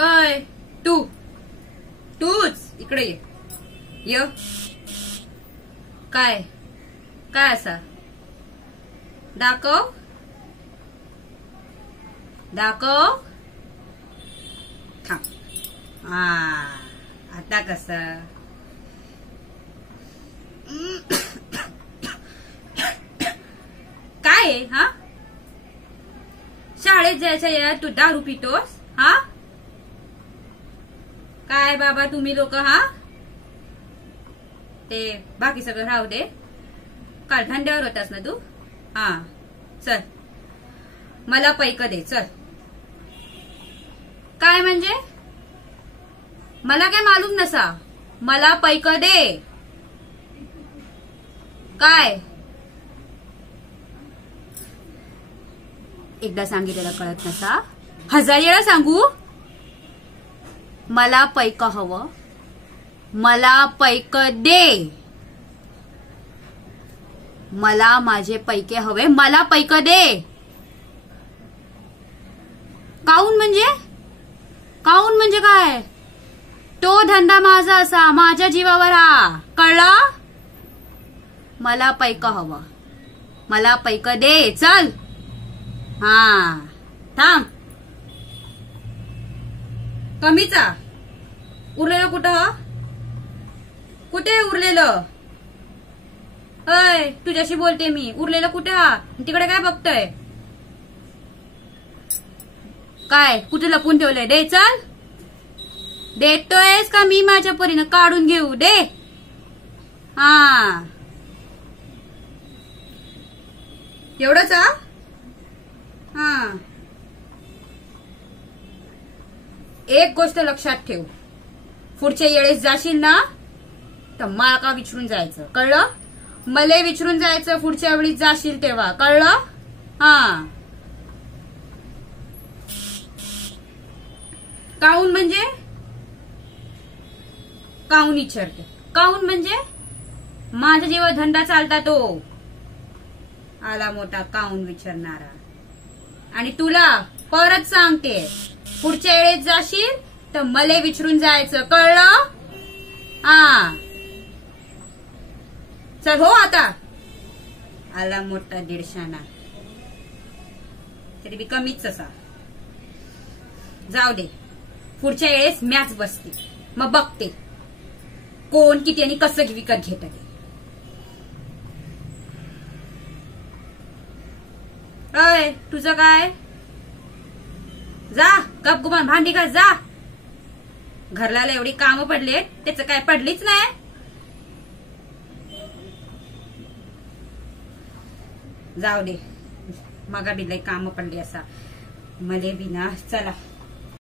अय तूच इकडे ये काय काय असा दाखव थांब आता कसं काय हा शाळेत जायच्या या तू दारू पितोस हा काय बाबा तुम्ही लोक हा ते बाकी सगळं राहू दे काल धंद्यावर होतास ना तू हा चल मला पैक दे चल काय म्हणजे मला काय मालूम नसा मला पैक दे काय एकदा सांगितलेलं कळत नसा 1000 वेळा सांगू मला पैक हवं मला पैक दे मला माझे पैके हवे मला पैक दे काऊन म्हणजे काय तो धंदा माझा असा माझ्या जीवावर हा कळला मला पैक हवं मला पैक दे चल हा थांब कमीचा उरलेलं कुठे उरलेलं अय तुझ्याशी बोलते मी उरलेलं कुठे हा तिकडे काय बघतोय काय कुठे लपून ठेवलंय दे चल देतोयस का मी माझ्या परीनं काढून घेऊ दे हा एवढंच हा एक गोष्ट लक्षात ठेव पुढच्या वेळेस जाशील ना तर मला का विचारून जायचं कळलं मले विचारून जायचं पुढच्या वेळी जाशील तेव्हा कळलं हा काऊन विचारते काऊन म्हणजे माझा जेव्हा धंदा चालता तो आला मोठा काऊन विचारणारा आणि तुला परत सांगते पुढच्या वेळेस जाशील तर मले विचारून जायचं कळलं हा चल हो आता आला मोठा दीडशाना तरी बी कमीच असा जाऊ दे पुढच्या वेळेस मॅच बसते मग बघते कोण किती आणि कसं विकत घेत अय तुझं काय जा गपगुमान भांडी घास जा घरला एवढी कामं पडलेत त्याचं काय पडलीच नाही जाऊ दे मगा बी लय कामं पडली असा मले बी ना चला